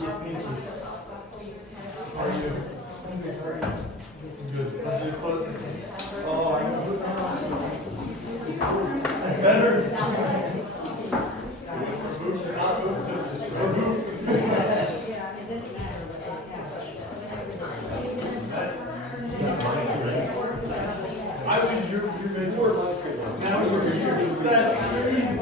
Pinkies. How are you? Good. How's your clothes? Oh, I know. That's better. I was your mentor. Now you're here. That's crazy.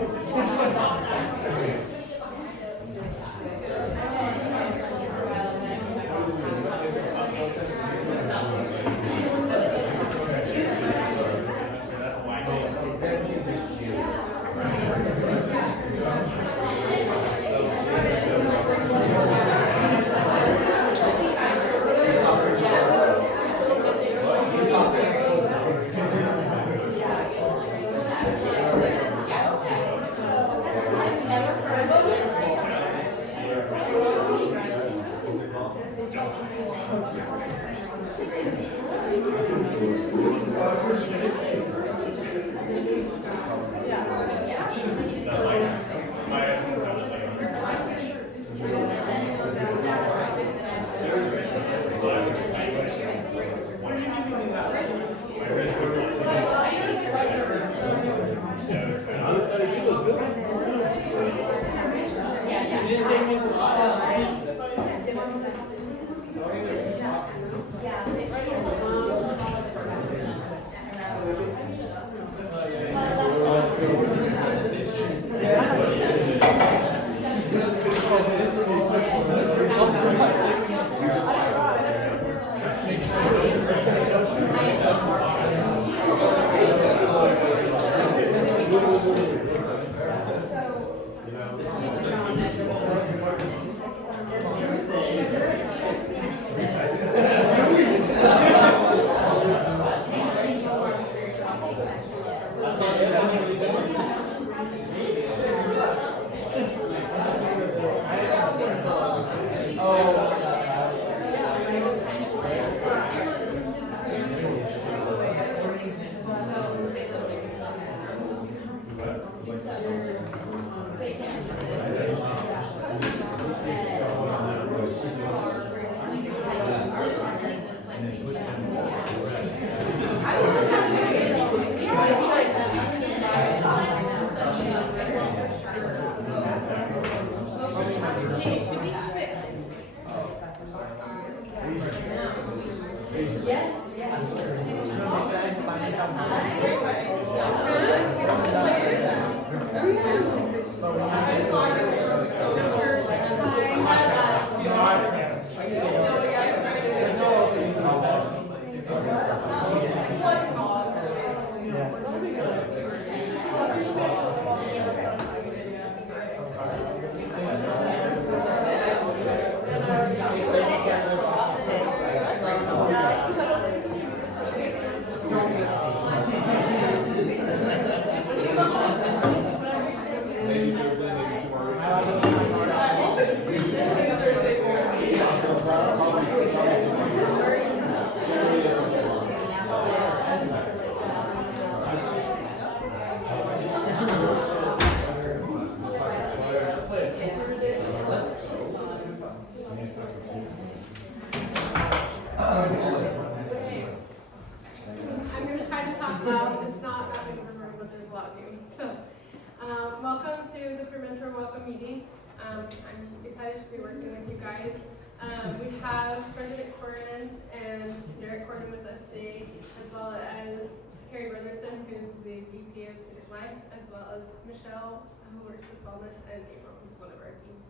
Michelle, who works with wellness, and April, who's one of our deans.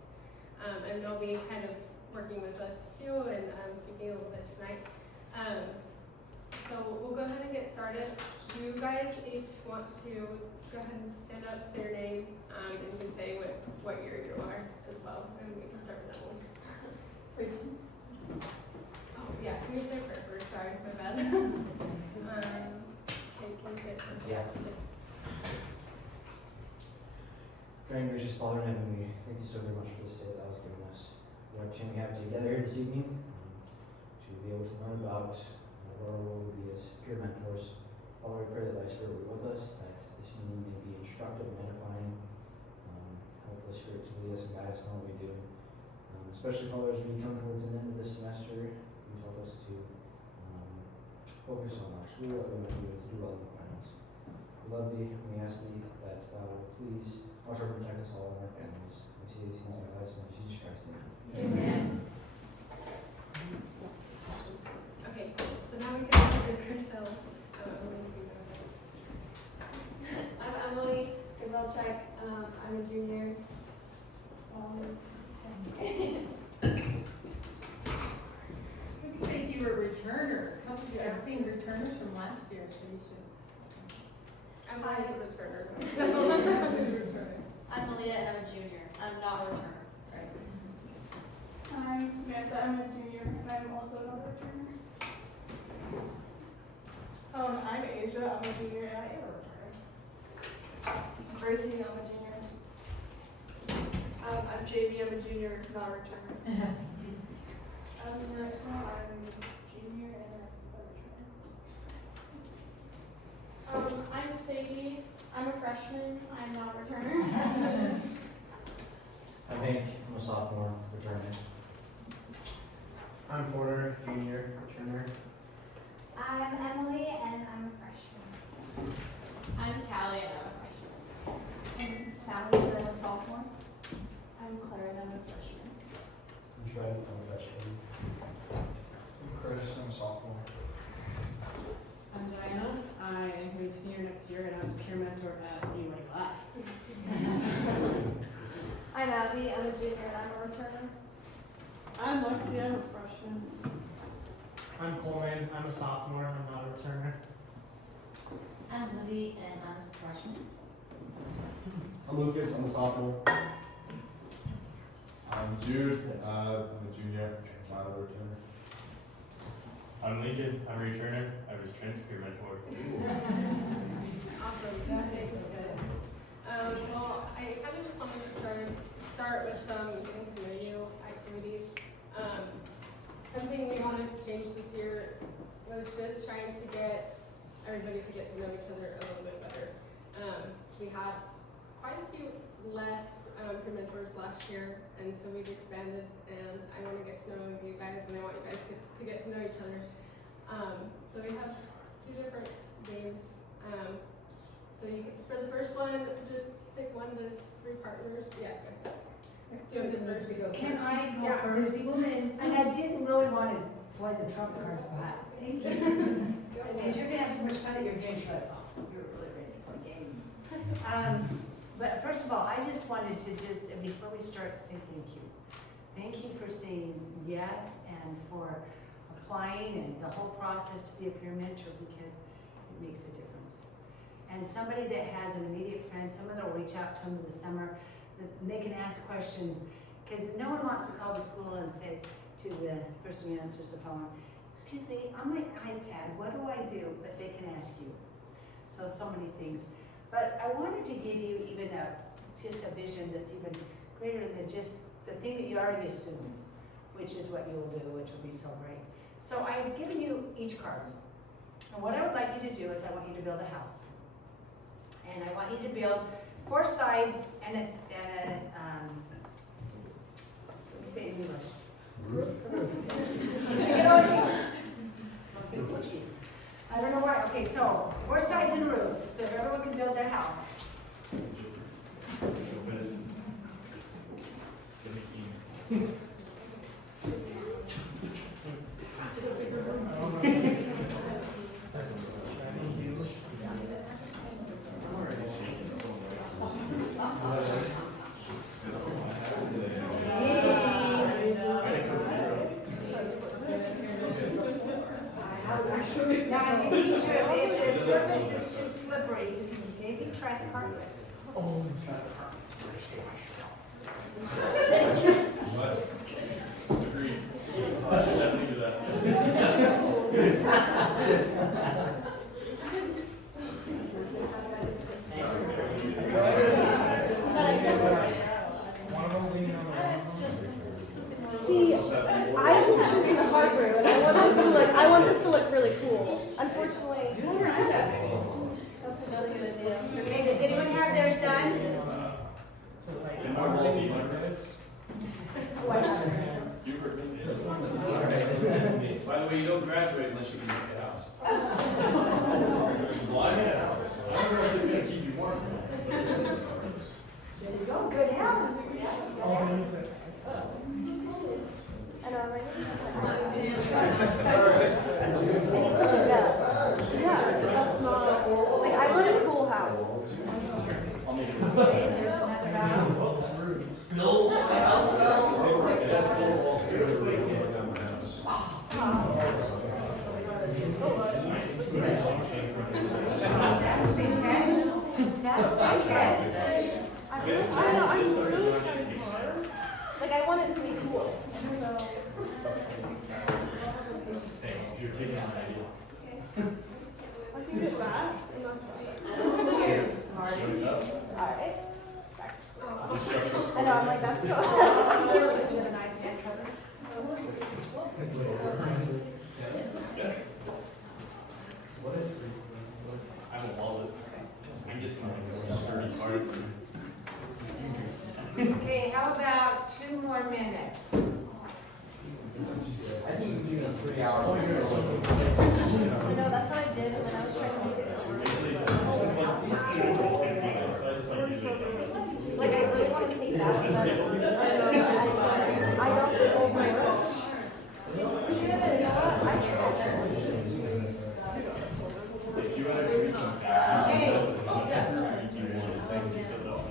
And they'll be kind of working with us too and speaking a little bit tonight. So we'll go ahead and get started. Do you guys each want to go ahead and stand up, say your name, and you can say what year you are as well, and we can start with that one. Oh yeah, can you say it first? Sorry, my bad. Okay, can you say it first? Yeah. Grand gracious Father in heaven, we thank you so very much for this day that thou hast given us. The opportunity we have together here this evening to be able to learn about what our role would be as peer mentors. Father, we pray that thy Spirit will be with us, that this meeting may be instructive and edifying. Help the Spirit to lead us and guide us in all we do. especially fathers, when we come towards the end of this semester, please help us to focus on our school, that we might be able to do well in the finals. We love thee, and we ask thee that thou will please watch over and protect us all and our families. We see these things in our lives, in Jesus Christ's name. Amen. Okay, so now we can introduce ourselves. I'm Emily Gavelchuk. I'm a junior. That's all You could say if you were a returner, I've seen returners from last year, so you should. I'm always a returner. I'm Malia and I'm a junior. I'm not a returner. I'm Samantha, I'm a junior, and I'm also not a returner. I'm Asia, I'm a junior, and I am a returner. Gracie, I'm a junior. I'm JV, I'm a junior, not a returner. I'm Marissa, I'm a junior, and I'm a returner. I'm Sadie, I'm a freshman, I'm not a returner. I'm Hank, I'm a sophomore, returning. I'm Porter, junior, returner. I'm Emily and I'm a freshman. I'm Callie and I'm a freshman. I'm Sally and I'm a sophomore. I'm Claire and I'm a freshman. I'm Shred, I'm a freshman. I'm Chris, I'm a sophomore. I'm Diana. I am going to be senior next year, and I was a peer mentor at UNY. I'm Abby, I'm a junior and I'm a returner. I'm Lexi. I'm a freshman. I'm Coleman, I'm a sophomore, I'm not a returner. I'm Libby and I'm a freshman. I'm Lucas, I'm a sophomore. I'm Jude, I'm a junior, not a returner. I'm Lincoln, I'm a returner. I was transfer mentor. Awesome. Thanks, guys. Well, I kind of just wanted to start with some getting to know you activities. Something we wanted to change this year was just trying to get everybody to get to know each other a little bit better. We had quite a few less peer mentors last year, and so we've expanded, and I want to get to know you guys, and I want you guys to get to know each other. So we have 2 different games. So you can, for the first one, just pick 1 to 3 partners. Yeah, good. Do it first. Can I go Yeah. first? Busy woman. And I didn't really want to play the trump card, but thank you. Because you're gonna have so much fun at your games, you're like, oh, you're really ready to play games. But first of all, I just wanted to and before we start, say thank you. Thank you for saying yes and for applying and the whole process to be a peer mentor, because it makes a difference. And somebody that has an immediate friend, someone that'll reach out to them in the summer, that they can ask questions, because no one wants to call the school and say to the person who answers the phone, excuse me, on my iPad, what do I do? But they can ask you. So many things. But I wanted to give you even just a vision that's even greater than just the thing that you already assume, which is what you'll do, which will be so great. So I've given you each cards. And what I would like you to do is I want you to build a house. And I want you to build 4 sides and a say it in English. Roof. I don't know why. Okay, so 4 sides and a roof, so if everyone can build their house. Now, if you need to, if the surface is too slippery, you can maybe try the carpet. Oh, Agreed. I should definitely do that. See, I've been choosing the hardware, and I want this to look really cool. Unfortunately. Okay, does anyone have theirs done? Can I roll the Oh, I have it. That way you don't graduate unless you can make the house. Well, I made a house. I don't know if it's gonna keep you warm. There you go, good house. All things that. I know, I'm like, I need something better. Yeah, that's not, like, I want a cool house. I'll make it. There's another house. No. That's cool. That's big, that's big. I know, I'm really trying to hard. Like, I want it to be cool. So, Thanks, you're taking my idea. I think it lasts and that's Cheers, Marty. alright. It's a structural. I know, I'm like, that's Do cool. you have an iPad cover? I have a wallet. I'm guessing like 30 cards. Okay, how about 2 more minutes? I think you can give it 3 hours. I know, that's what I did, and then I was trying to make it shorter. So I just like use it. Like, I really want to take that, but I don't think over my work. You know what? I tried. If you want to tweak them back, you can just tweak you want, then you put it up.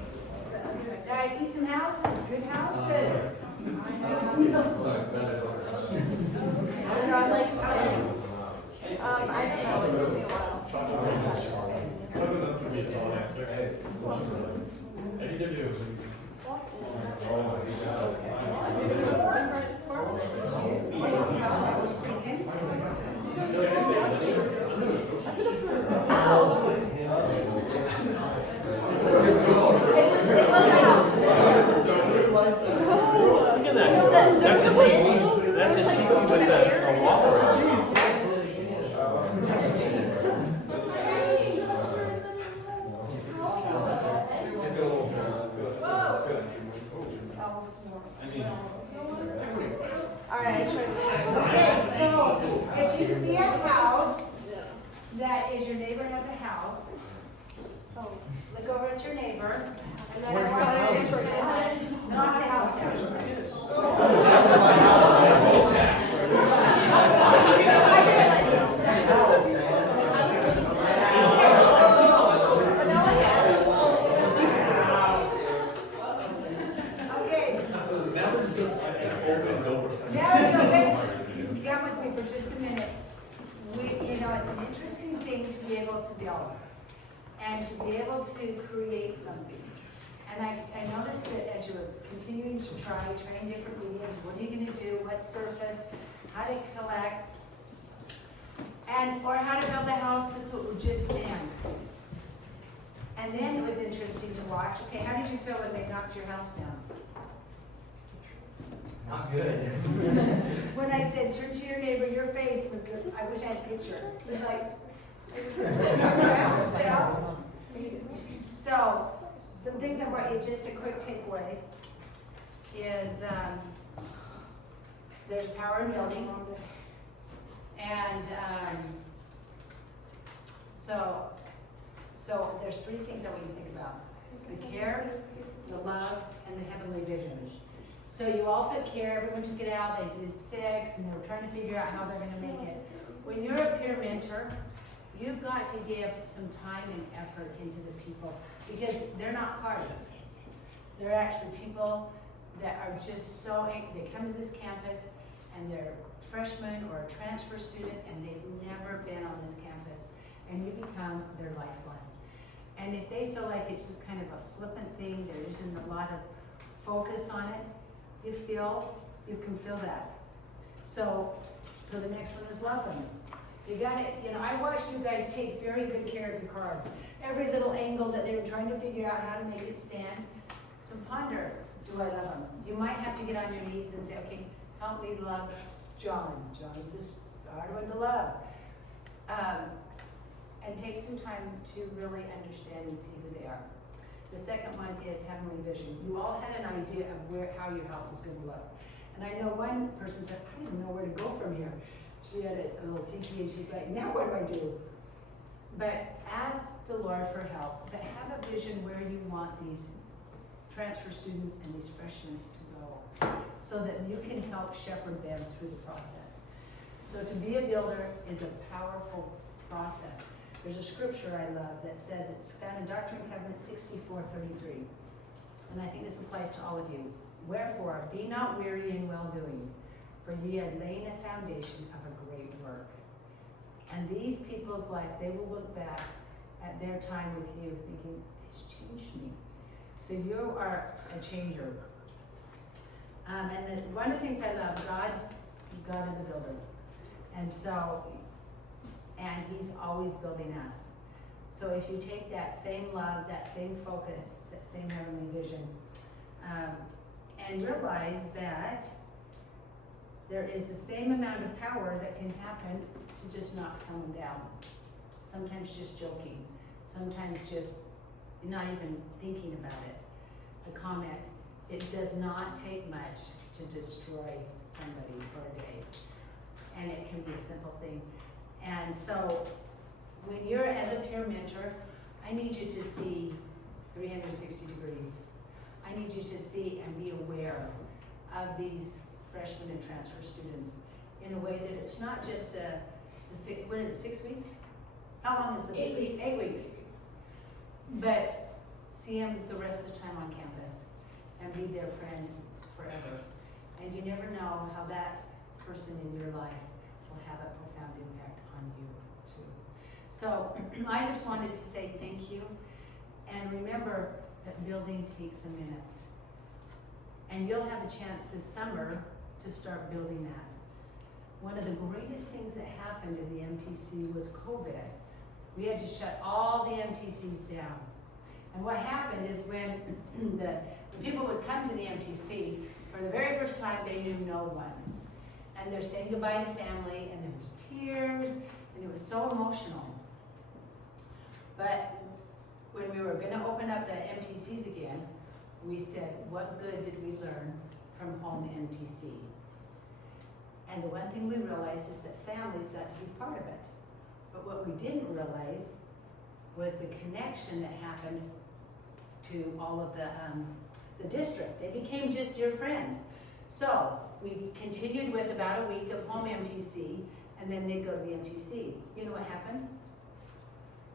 Now I see some houses, good houses. And I'm like, I don't know, it took me a while. Probably not gonna be a solid answer. I either do. I was thinking. That's a team. That's a team with a wall. Alright, I tried. Okay, so if you see a house that is your neighbor has a house, look over at your neighbor. And then I want you to not the house down. Okay, That was just like an open door. come with me for just a minute. It's an interesting thing to be able to build and to be able to create something. And I noticed that as you were continuing to trying different mediums, what are you gonna do, what surface, how to collect, or how to build a house that's what would just stand. And then it was interesting to watch, okay, how did you feel when they knocked your house down? Not good. When I said, turn to your neighbor, your face was this, I wish I had a picture. It was like, so, some things I brought you, just a quick takeaway, is there's power in building. And so there's 3 things I want you to think about. The care, the love, and the heavenly vision. So you all took care, everyone took it out, they did 6, and they were trying to figure out how they're gonna make it. When you're a peer mentor, you've got to give some time and effort into the people, because they're not cards. They're actually people that are just so, they come to this campus, and they're freshmen or a transfer student, and they've never been on this campus, and you become their lifeline. And if they feel like it's just kind of a flippant thing, there isn't a lot of focus on it, you can feel that. So the next one is love them. You got it, I watched you guys take very good care of your cards. Every little angle that they were trying to figure out how to make it stand. So ponder, do I love them? You might have to get on your knees and say, okay, help me love John. John's this hard one to love. And take some time to really understand and see who they are. The second one is heavenly vision. You all had an idea of how your house was going to look. And I know one person said, I didn't know where to go from here. She had a little tiki and she's like, now what do I do? But ask the Lord for help, but have a vision where you want these transfer students and these freshmen to go, so that you can help shepherd them through the process. So to be a builder is a powerful process. There's a scripture I love that says, it's found in Doctrine and Covenants 64:33. And I think this applies to all of you. Wherefore, be not weary in well-doing, for ye have laid a foundation of a great work. And these people's life, they will look back at their time with you thinking, it's changed me. So you are a changer. And then one of the things I love, God is a builder. And so, and he's always building us. So if you take that same love, that same focus, that same heavenly vision, and realize that there is the same amount of power that can happen to just knock someone down. Sometimes just joking, sometimes just not even thinking about it. A comment, it does not take much to destroy somebody for a day. And it can be a simple thing. And so when you're as a peer mentor, I need you to see 360 degrees. I need you to see and be aware of these freshmen and transfer students in a way that it's not just what is it, 6 weeks? How long is the 8 weeks. 8 weeks. But see them the rest of the time on campus and be their friend forever. And you never know how that person in your life will have a profound impact on you too. So I just wanted to say thank you, and remember that building takes a minute. And you'll have a chance this summer to start building that. One of the greatest things that happened in the MTC was COVID. We had to shut all the MTCs down. And what happened is when people would come to the MTC, for the very first time they knew no one. And they're saying goodbye to family, and there was tears, and it was so emotional. But when we were gonna open up the MTCs again, we said, what good did we learn from home MTC? And the one thing we realized is that families got to be part of it. But what we didn't realize was the connection that happened to all of the district. They became just dear friends. So we continued with about a week of home MTC, and then they'd go to the MTC. You know what happened?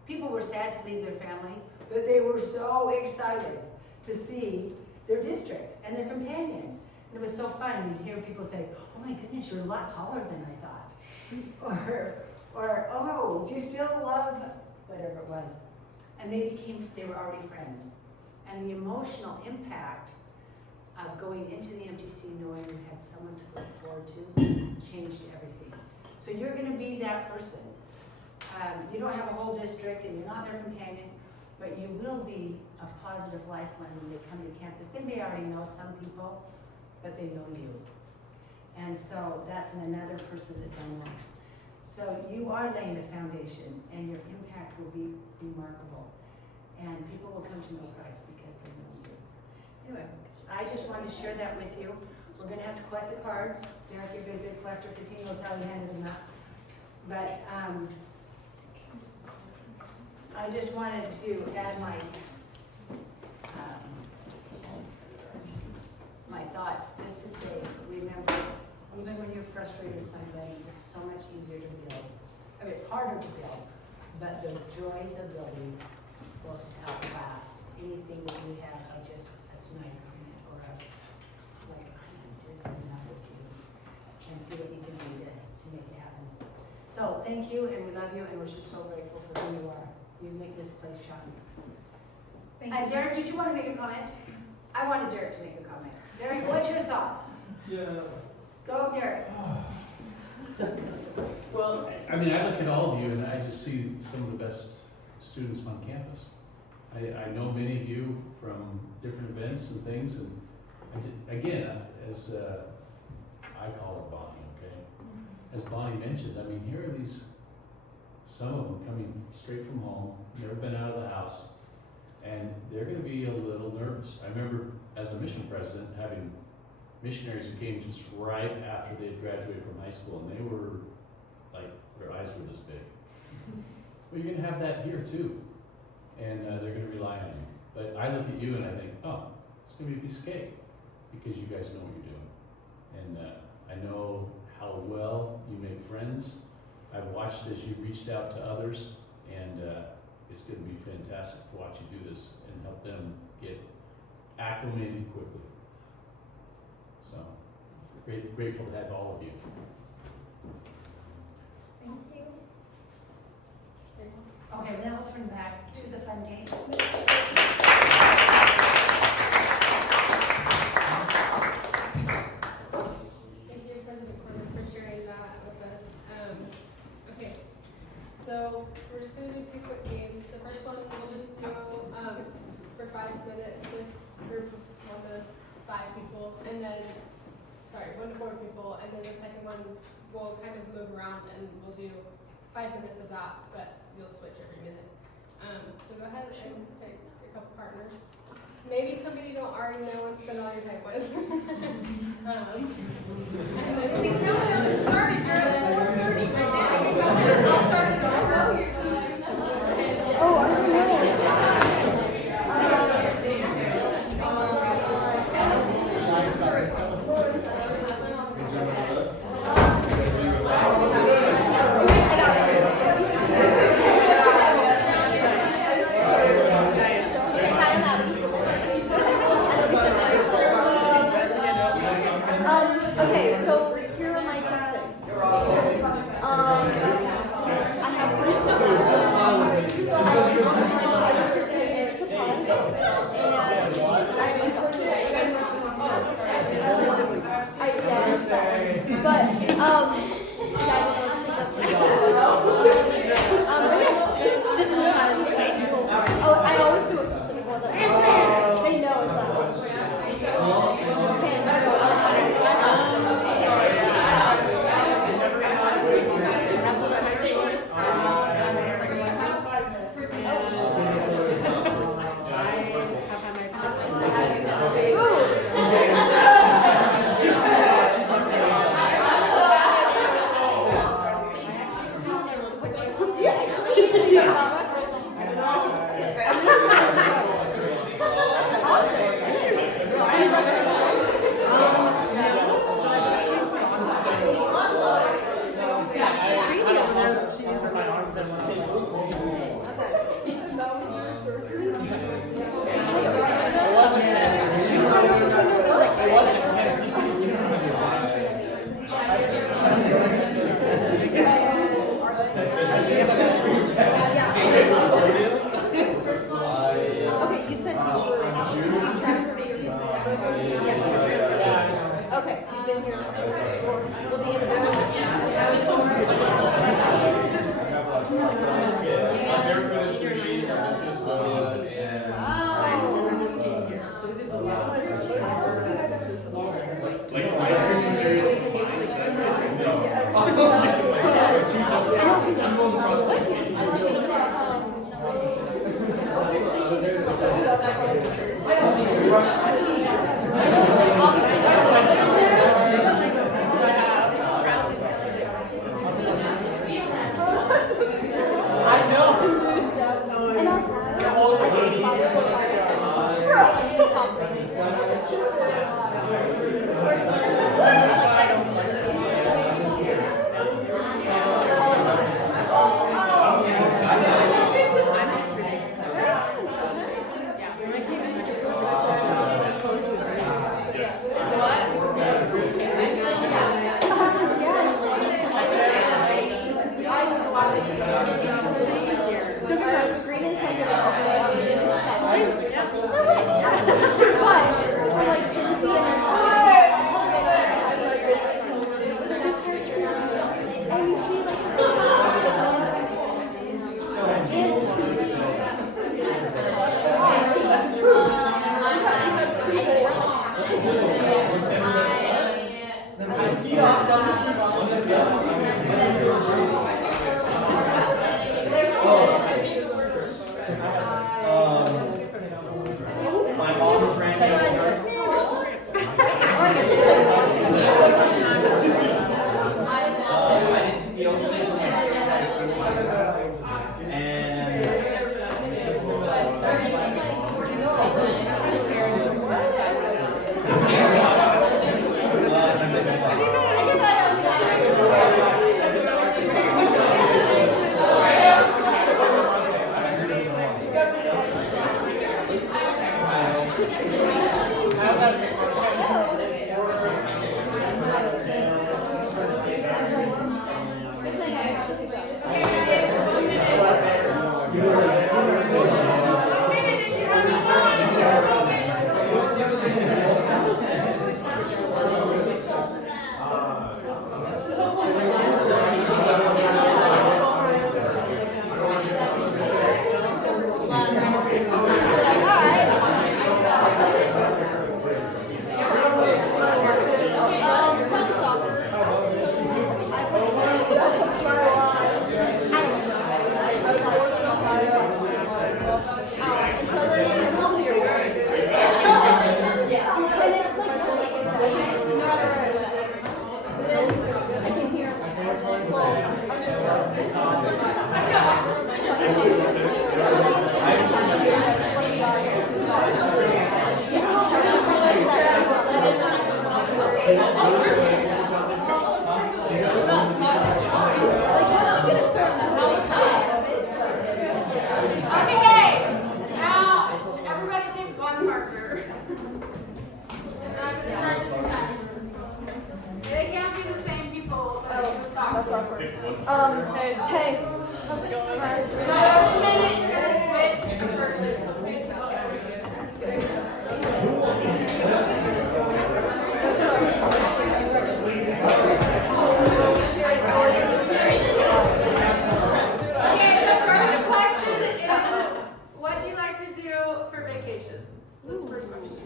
People were sad to leave their family, but they were so excited to see their district and their companion. And it was so fun. You'd hear people say, oh my goodness, you're a lot taller than I thought. Or oh, do you still love, whatever it was. And they were already friends. And the emotional impact of going into the MTC knowing you had someone to look forward to changed everything. So you're gonna be that person. You don't have a whole district and you're not their companion, but you will be a positive lifeline when they come to campus. They may already know some people, but they know you. And so that's another person that they know. So you are laying a foundation, and your impact will be remarkable. And people will come to know Christ because they know you. Anyway, I just wanted to share that with you. We're gonna have to collect the cards. Derek, you're a good collector because he knows how to handle them out. But I just wanted to add my thoughts just to say, remember, even when you're frustrated with somebody, it's so much easier to build. I mean, it's harder to build, but the joys of building will outlast anything that you have by just a snipe or a like just enough with you, and see what you can do to make it happen. So thank you, and we love you, and we're just so grateful for who you are. You make this place shine. Derek, did you want to make a comment? I wanted Derek to make a comment. Derek, what's your thoughts? Yeah. Go, Derek. Well, I mean, I look at all of you and I just see some of the best students on campus. I know many of you from different events and things, and again, as I call her Bonnie, okay? As Bonnie mentioned, I mean, here are these, some of them coming straight from home, never been out of the house, and they're gonna be a little nervous. I remember as a mission president having missionaries who came just right after they had graduated from high school, and they were like their eyes were this big. Well, you're gonna have that here too, and they're gonna rely on you. But I look at you and I think, oh, it's gonna be a piece of cake, because you guys know what you're doing. And I know how well you make friends. I've watched as you reached out to others, and it's gonna be fantastic to watch you do this and help them get acclimated quickly. So, grateful to have all of you. Thank you. Okay, well, now we'll turn back to the fun games. Thank you, President Corner, for sharing that with us. Okay, so we're just gonna do 2 quick games. The first one we'll just do for 5 minutes with a group of 1 to 5 people, and then, 1 to 4 people, and then the second one we'll kind of move around and we'll do 5 minutes of that, but you'll switch every minute. So go ahead and pick a couple partners. Maybe somebody you don't already know and spend all your time with. And then the countdown is starting, girl. It's 4:30. I'll start it over. Oh, I don't know. Okay, so here are my things. I have three siblings. I like to play to fun, and I like to yes, but oh, I always do a specific one that they know it's that one. Okay, you said you were okay, so you've been here before. Will the I'm here for the sushi, Like ice cream and cereal combined, is that right? No. I'm going across like My mom's ran I didn't see the ocean. when's he gonna start Okay, now everybody pick one marker. And I'm gonna start this time. And it can't be the same people that you just talked That's to. awkward. Pick one. Hey, how's it going? So in a minute, you're gonna switch the person. Okay, the first question is, what do you like to do for vacation? That's the first question.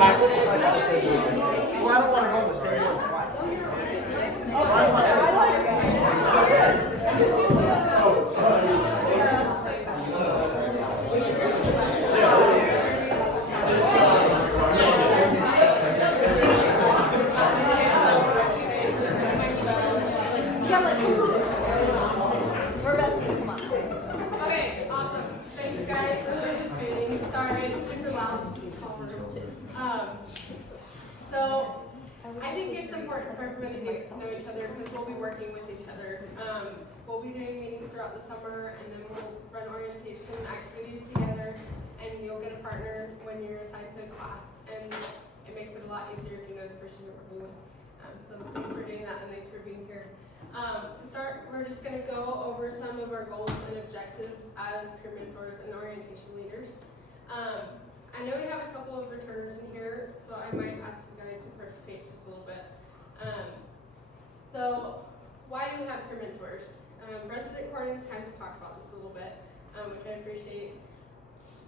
Well, I don't want to go to the same one twice. Yeah, like, we're besties, come on. Okay, awesome. Thanks guys for participating. Sorry, it's super loud. So I think it's important for everybody to get to know each other because we'll be working with each other. We'll be doing meetings throughout the summer and then we'll run orientation activities together and you'll get a partner when you're assigned to a class and it makes it a lot easier if you know the person you're working with. So thanks for doing that and thanks for being here. To start, we're just going to go over some of our goals and objectives as peer mentors and orientation leaders. I know we have a couple of returners in here, so I might ask you guys to participate just a little bit. So, why do we have peer mentors? President Corden kind of talked about this a little bit, which I appreciate.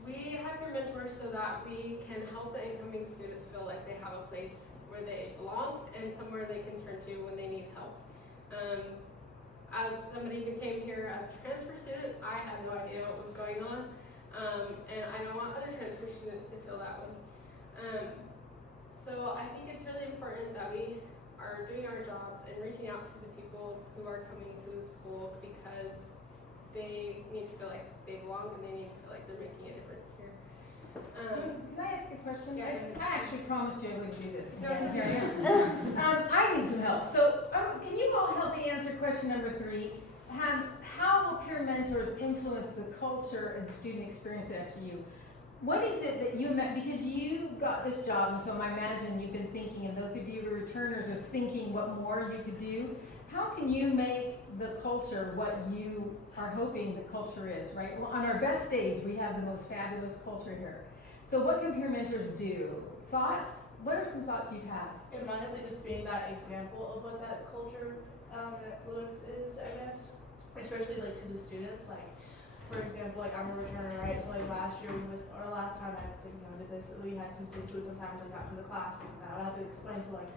We have peer mentors so that we can help the incoming students feel like they have a place where they belong and somewhere they can turn to when they need help. As somebody who came here as a transfer student, I had no idea what was going on. And I don't want other transfer students to feel that way. So I think it's really important that we are doing our jobs and reaching out to the people who are coming to the school because they need to feel like they belong and they need to feel like they're making a difference here. Can I ask a question? Yeah. I actually promised you I wouldn't do this. No, it's Here okay. I am. I need some help. So, can you all help me answer question number 3? How will peer mentors influence the culture and student experience at SU? What is it that you met, because you got this job, and so I imagine you've been thinking, and those of you who are returners are thinking what more you could do. How can you make the culture what you are hoping the culture is, right? Well, on our best days, we have the most fabulous culture here. So what can peer mentors do? Thoughts? What are some thoughts you've had? In my head, just being that example of what that culture and influence is, I guess. Especially like to the students, like for example, like I'm a returner, right? So like last year, or last time I think I did this, we had some students who would sometimes like not come to class, and I would have to explain to like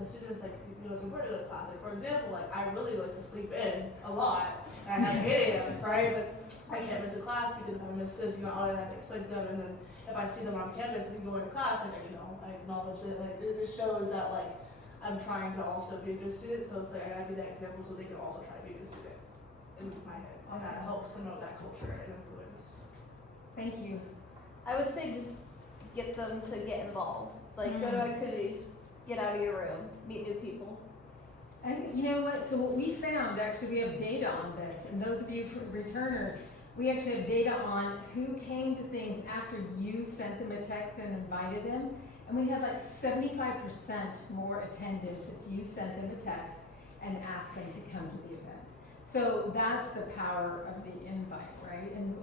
the students like it was important to go to class. Like for example, like I really like to sleep in a lot, and I have 8 a.m. right? But I can't miss a class because if I miss this, all I have to explain to them, and then if I see them on campus and go into class, and I acknowledge it. Like it just shows that like I'm trying to also be a good student. So it's like I gotta be that example so they can also try to be a good student. In my head, and that helps promote that culture and influence. Thank you. I would say just get them to get involved. Like, go to activities, get out of your room, meet new people. And you know what? So what we found, actually, we have data on this, and those of you returners, we actually have data on who came to things after you sent them a text and invited them. And we had like 75% more attendance if you sent them a text and asked them to come to the event. So that's the power of the invite, right? And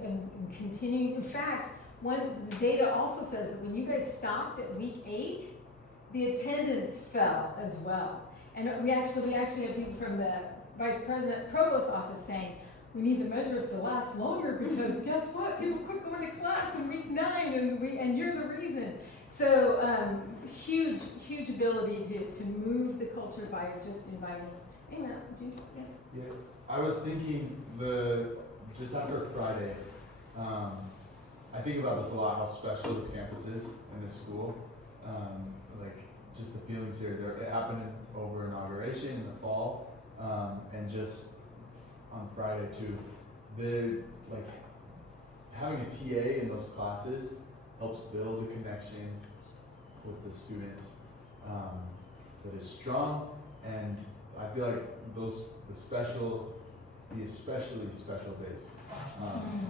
continuing, in fact, the data also says that when you guys stopped at week 8, the attendance fell as well. And we actually have people from the Vice President Provost office saying, we need the mentors to last longer because guess what? People quit going to class in week 9 and you're the reason. So huge ability to move the culture by just inviting. Hey Matt, would you? Yeah, I was thinking just after Friday, I think about this a lot, how special this campus is and this school. Like just the feelings here. It happened over inauguration in the fall, and just on Friday too. Like having a TA in those classes helps build a connection with the students that is strong, and I feel like the especially special days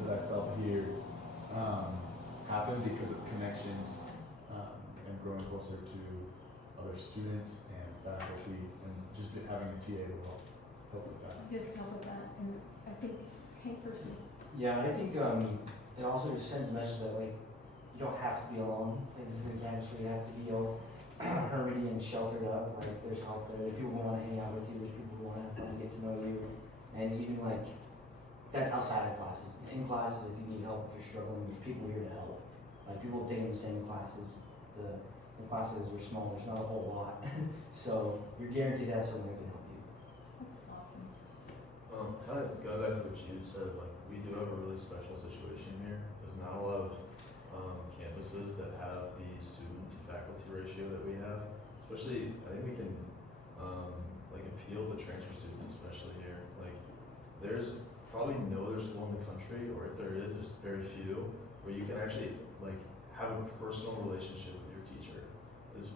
that I felt here happened because of connections and growing closer to other students and faculty, and just having a TA will help with that. Just help with that, and I think Hank person. Yeah, I think it also just sends a message that like you don't have to be alone. This is a campus where you have to be all hermity and sheltered up. Like there's help there. There's people who want to hang out with you. There's people who want to get to know you. And even like that's outside of classes. In classes, if you need help, if you're struggling, there's people here to help. Like people have taken the same classes. The the classes are small, there's not a whole lot. So you're guaranteed to have someone that can help you. That's awesome. Kind of going back to what Jude said, like, we do have a really special situation here. There's not a lot of campuses that have the student to faculty ratio that we have. Especially, I think we can like appeal to transfer students, especially here. Like, there's probably no other school in the country, or if there is, there's very few, where you can actually like have a personal relationship with your teacher. It's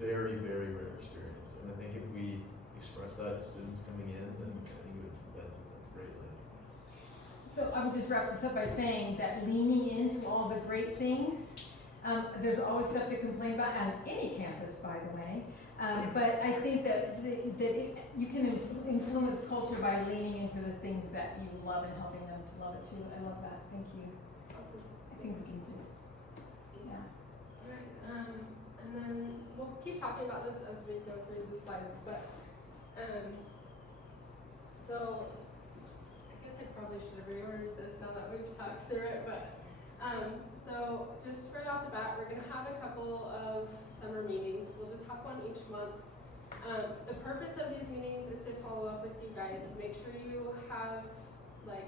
very, very rare experience, and I think if we express that to students coming in, then I think it would benefit them greatly. So I would just wrap this up by saying that leaning into all the great things, there's always stuff to complain about on any campus, by the way. But I think that you can influence culture by leaning into the things that you love and helping them to love it too. I love that. Thank you. Awesome. I think you just, yeah. Alright, and then we'll keep talking about this as we go through the slides, but, so, I guess I probably should have reordered this now that we've talked through it, but, so just right off the bat, we're gonna have a couple of summer meetings. We'll just have one each month. The purpose of these meetings is to follow up with you guys, make sure you have, like,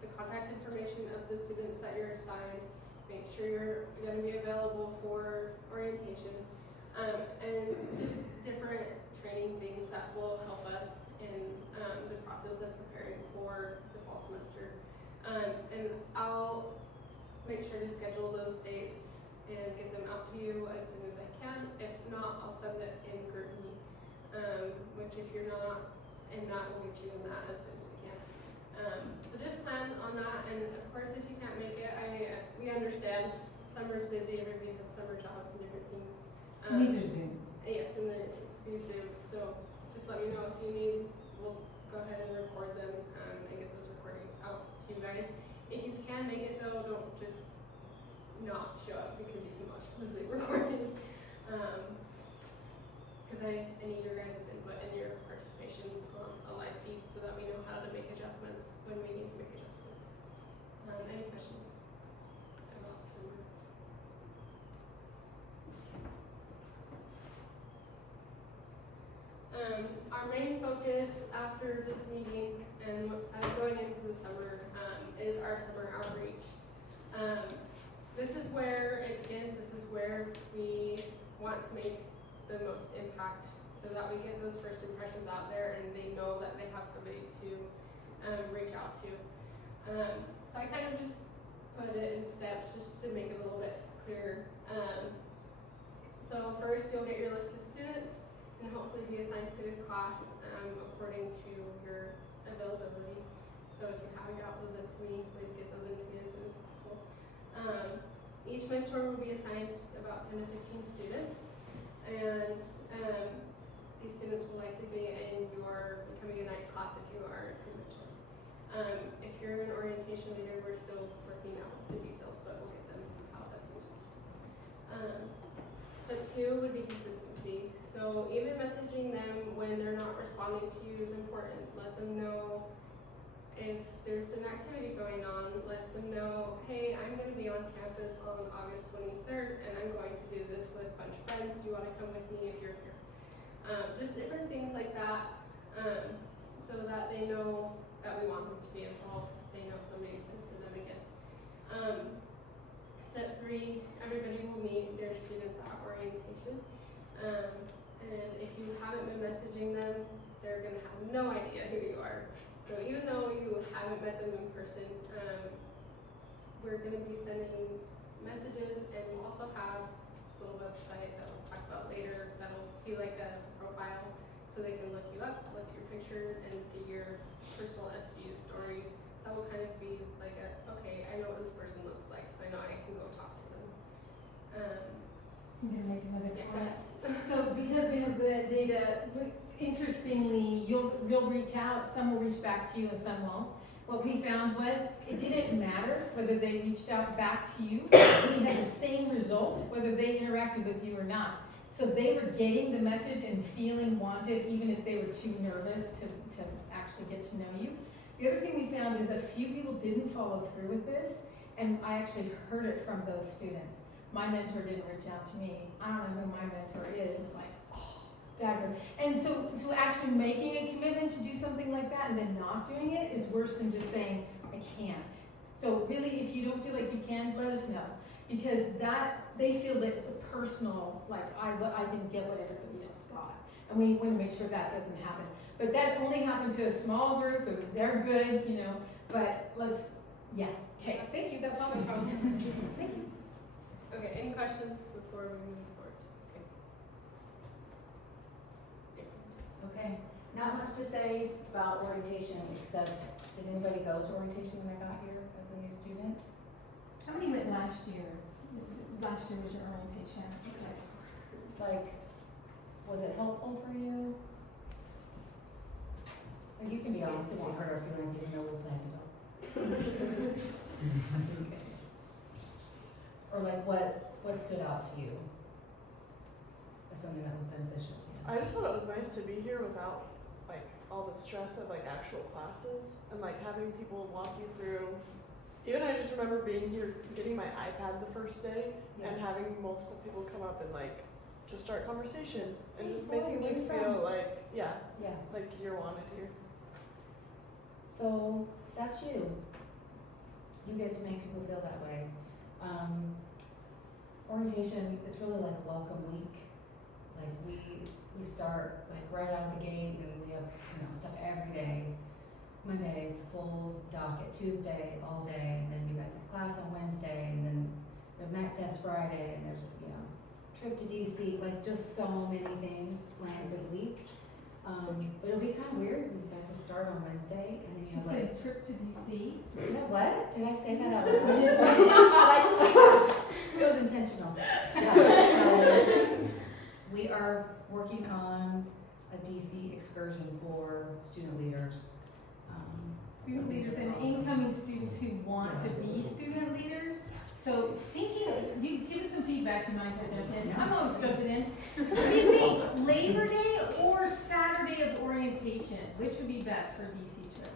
the contact information of the students that you're assigned, make sure you're going to be available for orientation, and just different training things that will help us in the process of preparing for the fall semester. And I'll make sure to schedule those dates and get them out to you as soon as I can. If not, I'll send it in GroupMe, which if you're not in that, we'll get you in that as soon as we can. So just plan on that, and of course, if you can't make it, we understand summer's busy, everybody has summer jobs and different things. These are Zoom. Yes, and they're Zoom, so just let me know if you need, we'll go ahead and record them, and get those recordings out to you guys. If you can make it though, don't just not show up because you can watch the Zoom recording. Because I need your guys' input and your participation on a live feed so that we know how to make adjustments when we need to make adjustments. Any questions about summer? Our main focus after this meeting and going into the summer is our summer outreach. This is where it begins. This is where we want to make the most impact so that we get those first impressions out there and they know that they have somebody to reach out to. So I kind of just put it in steps just to make it a little bit clearer. So first you'll get your list of students and hopefully be assigned to a class according to your availability. So if you haven't got those into me, please get those into me as soon as possible. Each mentor will be assigned about 10 to 15 students, and these students will likely be in your Becoming a Knight class if you are a pre-mentor. If you're an orientation leader, we're still working out the details, but we'll get them out as soon as possible. Step 2 would be consistency. So even messaging them when they're not responding to you is important. Let them know if there's an activity going on, let them know, hey, I'm going to be on campus on August 23rd and I'm going to do this with a bunch of friends. Do you want to come with me if you're here? Just different things like that, so that they know that we want them to be involved. They know somebody's in for them again. Step 3, everybody will meet their students at orientation. And if you haven't been messaging them, they're going to have no idea who you are. So even though you haven't met them in person, we're going to be sending messages, and we'll also have this little website that we'll talk about later that'll be like a profile so they can look you up, look at your picture, and see your personal SVU story. That will kind of be like okay, I know what this person looks like, so I know I can go talk to them. I'm gonna make another Yeah, go comment. ahead. So because we have the data, interestingly, you'll reach out, some will reach back to you and some won't. What we found was it didn't matter whether they reached out back to you. We had the same result whether they interacted with you or not. So they were getting the message and feeling wanted even if they were too nervous to actually get to know you. The other thing we found is a few people didn't follow through with this, and I actually heard it from those students. my mentor didn't reach out to me. I don't know who my mentor is. It's like, oh, dagger. And so actually making a commitment to do something like that and then not doing it is worse than just saying, I can't. So really, if you don't feel like you can, let us know. Because they feel that it's a personal, like, I didn't get what everybody else got. And we want to make sure that doesn't happen. But that only happened to a small group, and they're good, but yeah. Okay, thank you, that's all my problem. Thank you. Okay, any questions before we move forward? Okay, not much to say about orientation, except, did anybody go to orientation when I got here as a new student? How many went last year? Last year was your orientation. Okay. Like, was it helpful for you? Like, you can be honest, it won't hurt our feelings even though we plan to go. Or like, what stood out to you as something that was beneficial? I just thought it was nice to be here without like all the stress of like actual classes and like having people walk you through. Even I just remember being here, getting my iPad the first day and having multiple people come up and like just start conversations and just making you feel like, like you're wanted here. So that's you. You get to make people feel that way. Orientation, it's really like a welcome week. Like we start like right out of the gate and we have stuff every day. Monday it's full docket, Tuesday all day, and then you guys have class on Wednesday, and then we have Night Fest Friday, and there's trip to DC, like just so many things planned for the week. But it'll be kind of weird when you guys will start on Wednesday, and then you have like trip to DC. Yeah, what? Did I say that out loud? It was intentional. Yeah, so we are working on a DC excursion for student leaders. Student leaders and incoming students who want to be student leaders. So you give us some feedback, do you mind if I jump in? I'm always jumping in. What do you think, Labor Day or Saturday of orientation? Which would be best for a DC trip?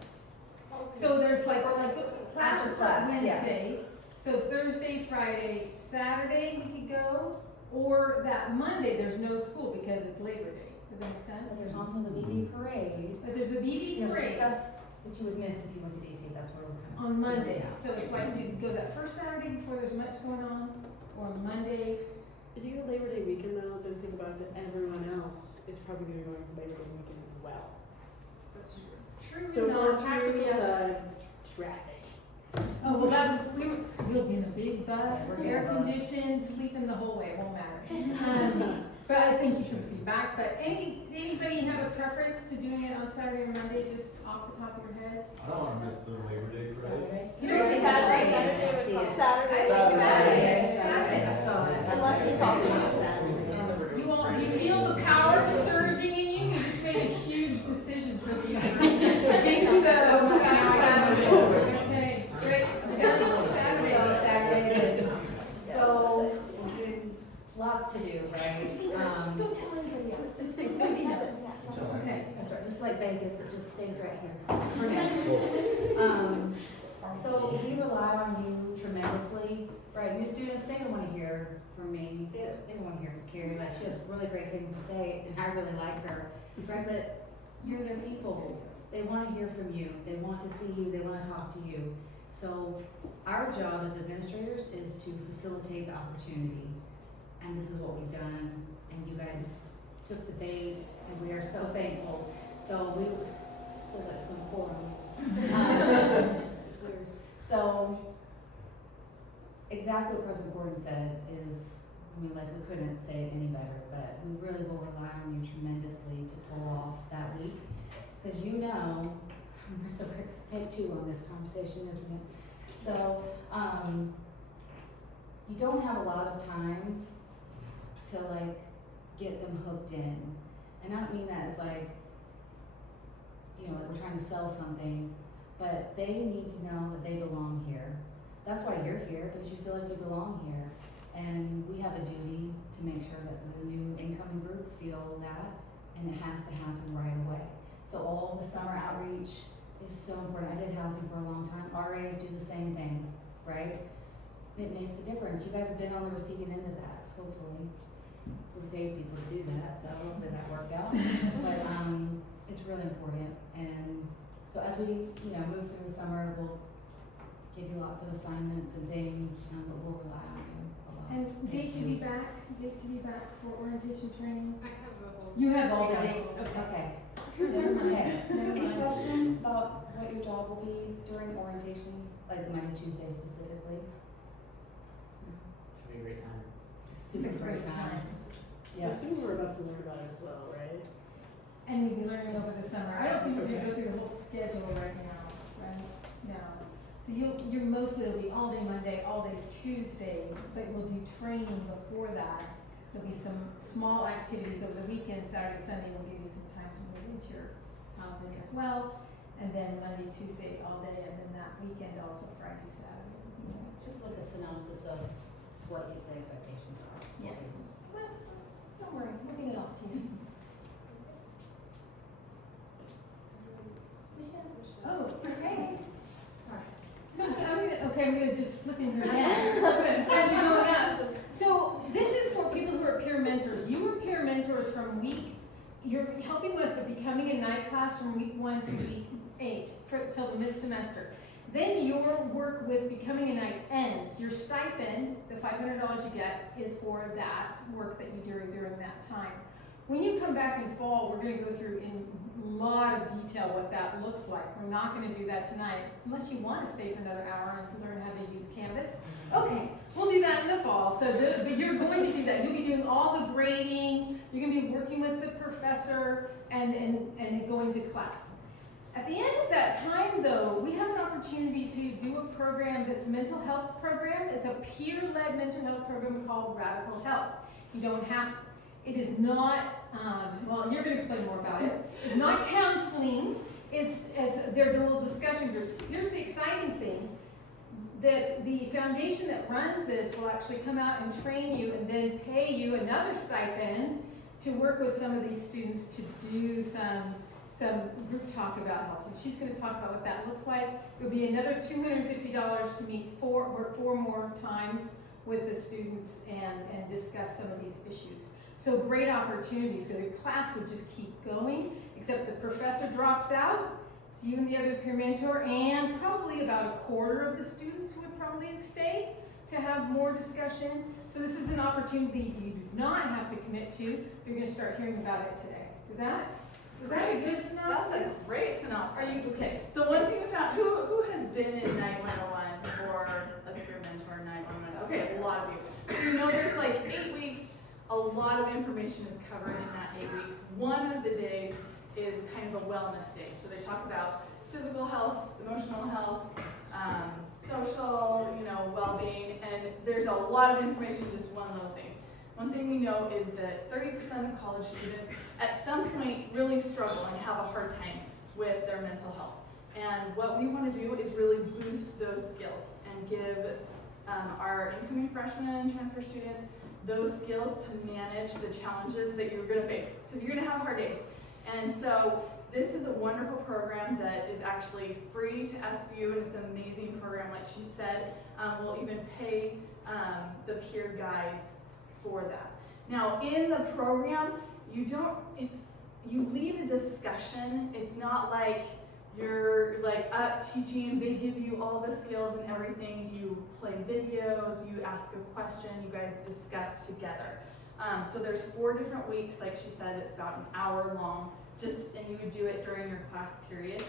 So there's like after class, Wednesday. So Thursday, Friday, Saturday we could go, or that Monday there's no school because it's Labor Day. Does that make sense? There's also the BB parade. But there's a BB parade. Stuff that you would miss if you went to DC. That's where we're kind of On Monday. So it's like, do you go that first Saturday before there's much going on, or Monday? If you go Labor Day weekend though, then think about that everyone else is probably going to go on Labor Day weekend as well. That's true. So True, for not practical true, yeah. side, traffic. Oh, well we'll be in a big bus, air conditioned, sleeping the whole way, it won't matter. But I thank you for the feedback, but anybody have a preference to doing it on Saturday or Monday, just off the top of your head? I don't want to miss the Labor Day parade. You know, Saturday. Saturday. I saw that. Unless it's off. Do you feel the power surging in you? You just made a huge decision for the year. Saturday. Okay, great. Saturday it is. So, lots to do, right? Don't tell anybody else. Okay, that's right. This is like Vegas, it just stays right here. So we rely on you tremendously, right? New students, they don't want to hear from me. They don't want to hear from Carrie. Like, she has really great things to say, and I really like her, right? But you're their people. They want to hear from you. They want to see you. They want to talk to you. So our job as administrators is to facilitate the opportunity. And this is what we've done. And you guys took the bait, and we are so thankful. So we still got some quorum. It's weird. So exactly what President Gordon said is, we couldn't say it any better, but we really will rely on you tremendously to pull off that week. Because we're so take two on this conversation, isn't it? So, you don't have a lot of time to get them hooked in. And I don't mean that as we're trying to sell something, but they need to know that they belong here. That's why you're here, because you feel like you belong here. And we have a duty to make sure that the new incoming group feel that, and it has to happen right away. So all the summer outreach is so important. I did housing for a long time. RAs do the same thing, right? it makes a difference. You guys have been on the receiving end of that, hopefully. We paid people to do that, so hopefully that worked out. But, it's really important. And so as we, move through the summer, we'll give you lots of assignments and things, but we'll rely on you a lot. And Thank date to you. be back for orientation training. I have a whole. You have all the Yes. dates, okay. Okay. Never mind. Okay. Never Any mind. questions about what your job will be during orientation, like Monday, Tuesday specifically? Should be a great time. Super great time. I Yes. assume we're about to learn about it as well, right? And we'll be learning over the summer. I don't think we're gonna go through the whole schedule right now, right? No. So you're mostly, it'll be all day Monday, all day Tuesday, but we'll do training before that. There'll be some small activities over the weekend, Saturday, Sunday, we'll give you some time to move into your housing as well. And then Monday, Tuesday, all day, and then that weekend also Friday, Saturday. Just like a synopsis of what the expectations are. Yeah. Well, don't worry, we'll get it all to you. Oh, okay. So I'm gonna just slip in her head as you're going up. So this is for people who are peer mentors. You were peer mentors from you're helping with the Becoming a Night class from week 1 to week 8 till the mid-semester. Then your work with Becoming a Night ends. Your stipend, the $500 you get, is for that work that you do during that time. When you come back in fall, we're going to go through in a lot of detail what that looks like. We're not going to do that tonight, unless you want to stay for another hour and learn how to use Canvas. Okay, we'll do that in the fall. But you're going to do that. You'll be doing all the grading. You're going to be working with the professor and going to class. At the end of that time, though, we have an opportunity to do a program that's a mental health program. It's a peer-led mental health program called Radical Health. You don't have to. It is not, well, you're going to explain more about it. It's not counseling. They're little discussion groups. Here's the exciting thing, that the foundation that runs this will actually come out and train you and then pay you another stipend to work with some of these students to do some group talk about health. And she's going to talk about what that looks like. It'll be another $250 to meet work 4 more times with the students and discuss some of these issues. So great opportunity. So your class would just keep going, except the professor drops out. It's you and the other peer mentor, and probably about a quarter of the students would probably stay to have more discussion. So this is an opportunity you do not have to commit to. You're going to start hearing about it today. Is that a good synopsis? That's a great synopsis. Are you okay? So one thing we found, who has been in Night 101 or a peer mentor Night 101? Okay, a lot of you. So you know there's like 8 weeks. A lot of information is covered in that 8 weeks. One of the days is kind of a wellness day. So they talk about physical health, emotional health, social, well-being, and there's a lot of information, just one little thing. One thing we know is that 30% of college students at some point really struggle and have a hard time with their mental health. And what we want to do is really boost those skills and give our incoming freshmen and transfer students those skills to manage the challenges that you're going to face, because you're going to have hard days. And so this is a wonderful program that is actually free to SU, and it's an amazing program, like she said. We'll even pay the peer guides for that. Now, in the program, you lead a discussion. It's not like you're like up teaching, they give you all the skills and everything. You play videos, you ask a question, you guys discuss together. So there's 4 different weeks, like she said, it's about an hour long, and you would do it during your class period.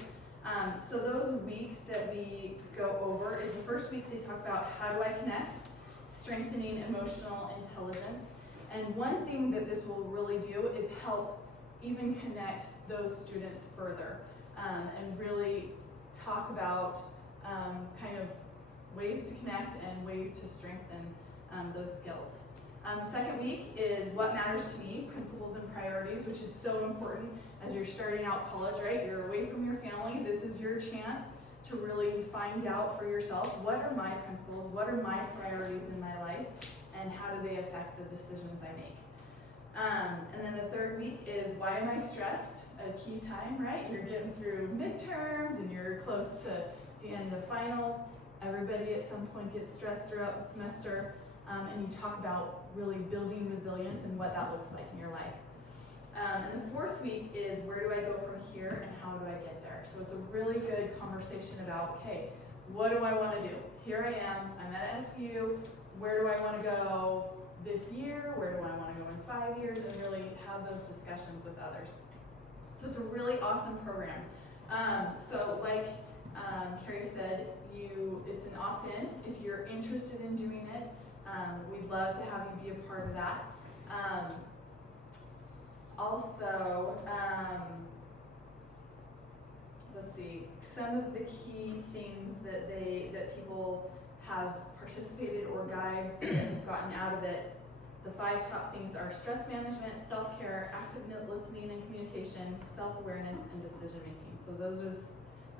So those weeks that we go over is the first week they talk about how do I connect, strengthening emotional intelligence. And one thing that this will really do is help even connect those students further. And really talk about kind of ways to connect and ways to strengthen those skills. The second week is what matters to me, principles and priorities, which is so important as you're starting out college, right? You're away from your family. This is your chance to really find out for yourself, what are my principles, what are my priorities in my life, and how do they affect the decisions I make. And then the third week is why am I stressed? A key time, right? You're getting through midterms and you're close to the end of finals. everybody at some point gets stressed throughout the semester, and you talk about really building resilience and what that looks like in your life. And the fourth week is where do I go from here and how do I get there? So it's a really good conversation about, okay, what do I want to do? Here I am, I'm at SU, where do I want to go this year? Where do I want to go in 5 years? And really have those discussions with others. So it's a really awesome program. So like Carrie said, it's an opt-in. If you're interested in doing it, we'd love to have you be a part of that. Also, let's see, some of the key things that people have participated or guides that have gotten out of it. The 5 top things are stress management, self-care, active listening and communication, self-awareness, and decision-making. So those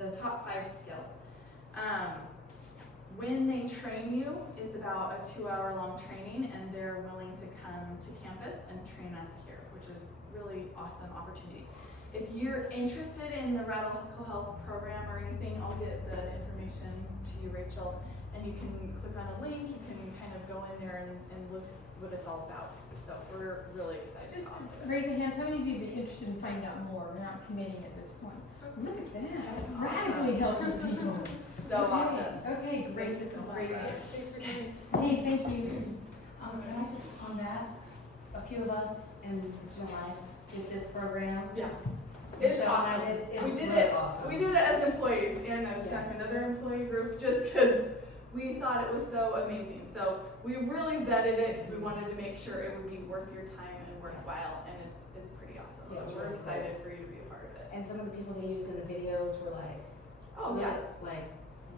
are the top 5 skills. When they train you, it's about a 2-hour-long training, and they're willing to come to campus and train us here, which is really awesome opportunity. If you're interested in the Radical Health program or anything, I'll get the information to you, Rachel, and you can click on a link. You can kind of go in there and look what it's all about. So we're really excited. Just about it. raise your hands. How many of you would be interested in finding out more? We're not committing at this point. Look at that. Radically helping people. So awesome. Okay, great. This is great. Thanks for coming. Hey, thank you. Can I just, on that, a few of us in student life did this program. Yeah. It's Michelle and I awesome. did- it we was did really it. awesome. We did it as employees, and I was talking to another employee group just because we thought it was so amazing. So we really vetted it because we wanted to make sure it would be worth your time and worthwhile, and it's pretty awesome. Yeah, So it's we're really excited for you to be a part of it. And some of the people they used in the videos were like, Oh yeah. like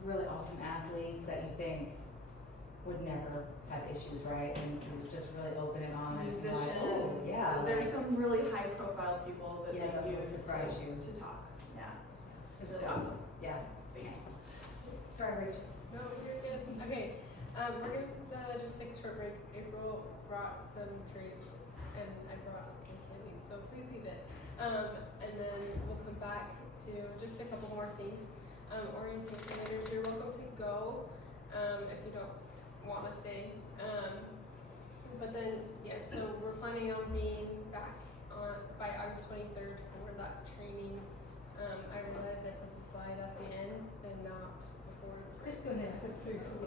really awesome athletes that you think would never have issues, right? And just really open and honest. And Musicians. like, oh, yeah. There's like, some really high profile people that Yeah, that they would use surprise you. to talk. Yeah. It's It's really cool. awesome. Yeah. Thanks. Sorry, Rachel. No, you're good. Okay, we're gonna just take a short break. April brought some trees, and I brought some candy, so please eat it. And then we'll come back to just a couple more things. Orientation leaders, you're welcome to go, if you don't want to stay. But then, yes, so we're planning on being back by August 23rd for that training. I realized I put the slide at the end and not before the break. Just go ahead. Let's do some.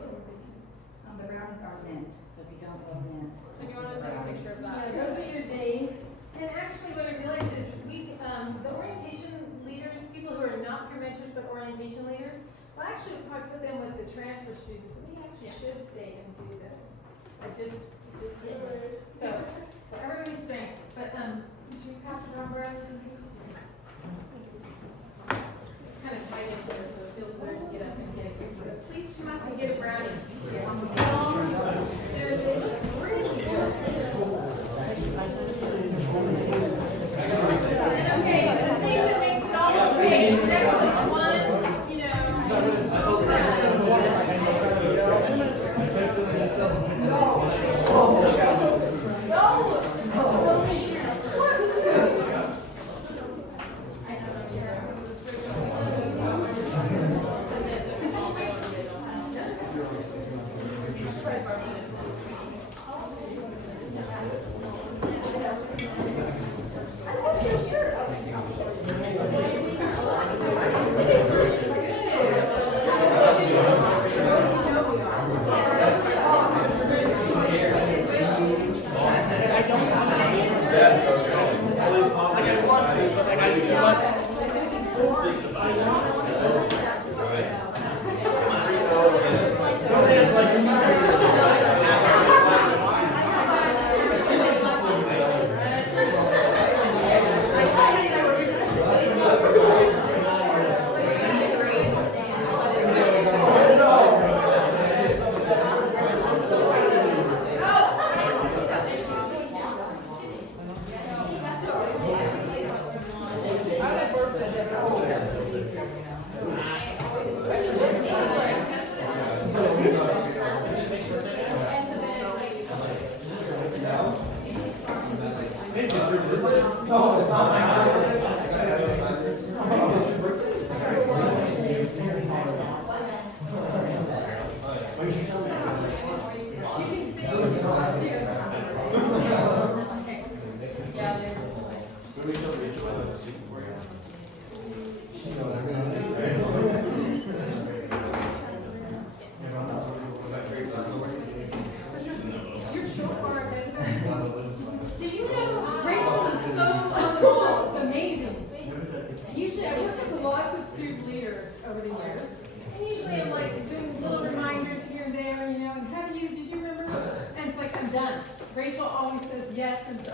The brownies are mint, so if you don't love mint. So if you want to take a picture of that. Yeah, those are your days. And actually, what I realized is the orientation leaders, people who are not peer mentors but orientation leaders, well, actually, we'll probably put them with the transfer students. So they actually should stay and do this. But just get it. So everybody's staying. But should we pass it around, Brian? It's kind of tight in here, so it feels weird to get up and get a cookie. But please come up and get a brownie. They look really good. Okay, the thing that makes it all great is actually one, you know.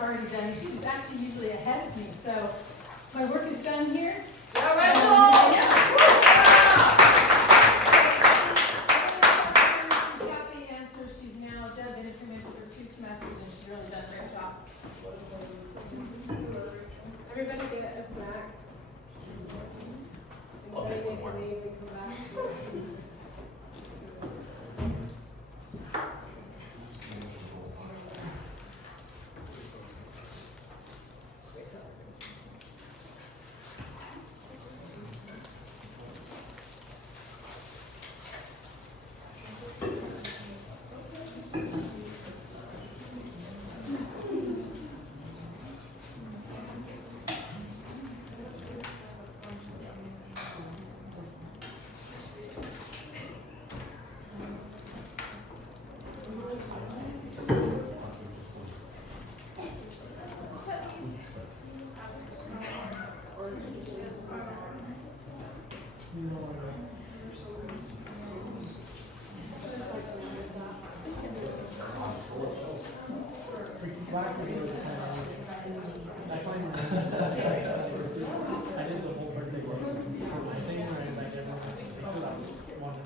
already done. She's actually usually ahead of me, so my work is done here. All right, She's got the answer. She's now been implemented for 2 semesters, and she's really done a great job. Everybody get a snack. I'll take one more. And then you can come back. I did the whole birthday work for my thing, and like everyone, I filled out 100%.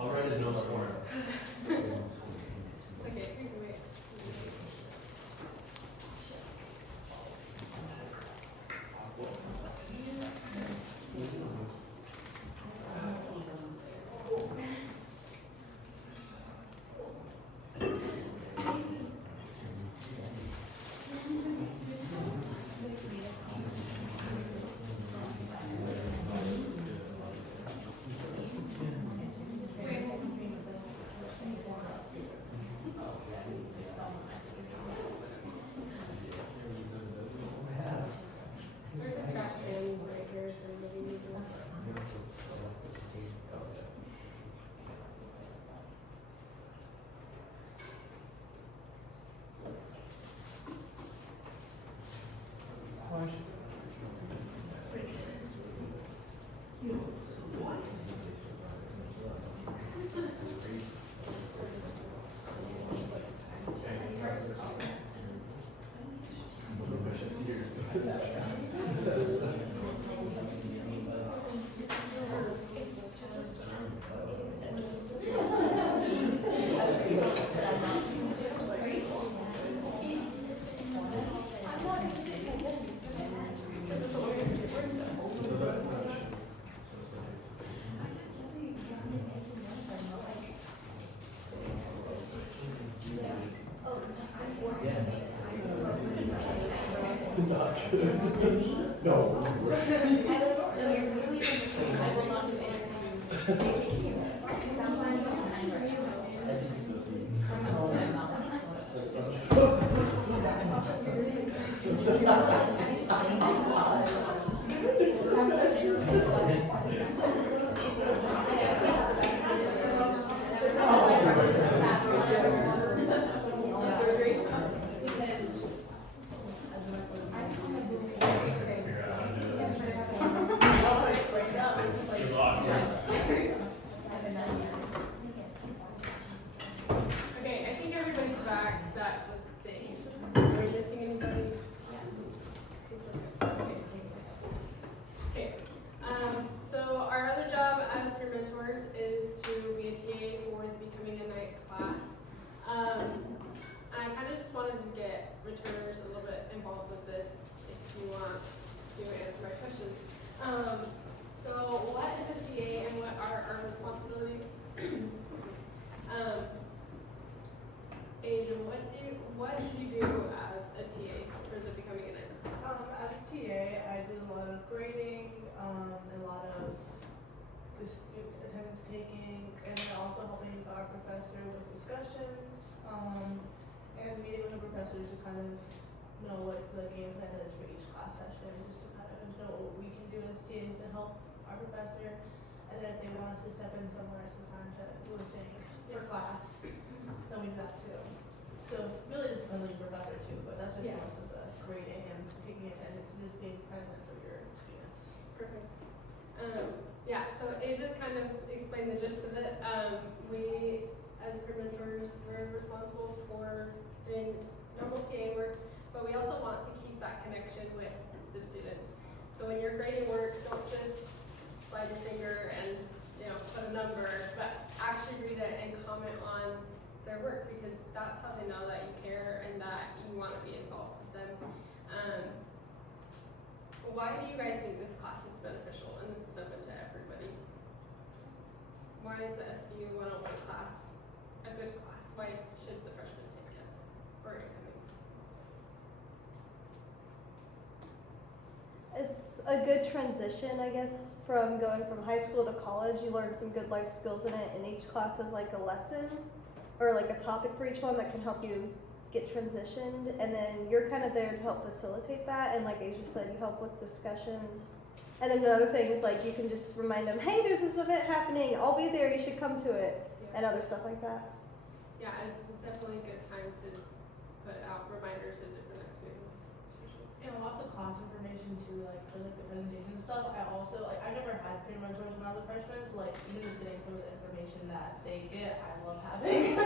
I'll write his notes for him. Okay, you can wait. There's a trash can right here, so maybe you can. Okay, I think everybody's back that was staying. Are we missing anybody? Okay, so our other job as peer mentors is to be a TA for the Becoming a Knight class. I kind of just wanted to get returners a little bit involved with this if you want to answer my questions. So what is a TA and what are our responsibilities? Asia, what did you do as a TA for the Becoming a Knight? As a TA, I did a lot of grading, a lot of the student attendance taking, and then also helping our professor with discussions, and meeting with the professor to kind of know what the game plan is for each class session, just to kind of know what we can do as TAs to help our professor, and then if they want us to step in somewhere sometimes to do a thing for class, then we do that too. So really just depends on the professor too, but that's just most of the grading and taking attendance and just being present for your students. Perfect. Yeah, so Asia kind of explained the gist of it. We, as peer mentors, we're responsible for doing normal TA work, but we also want to keep that connection with the students. So when you're grading work, don't just slide your finger and put a number, but actually read it and comment on their work, because that's how they know that you care and that you want to be involved with them. Why do you guys think this class is beneficial and this is open to everybody? Why is the SVU 101 class a good class? Why should the freshmen take it, or incomings? It's a good transition, I guess, from going from high school to college. You learn some good life skills in it, and each class is like a lesson or like a topic for each one that can help you get transitioned, and then you're kind of there to help facilitate that, and like Asia said, you help with discussions. And then another thing is like you can just remind them, hey, there's this event happening, I'll be there, you should come to it, and other stuff like that. Yeah, it's definitely a good time to put out reminders of different activities. And a lot of the class information too, like for like the presentation and stuff, I also I never had peer mentors when I was a freshman, so like even just getting some of the information that they get, I love having.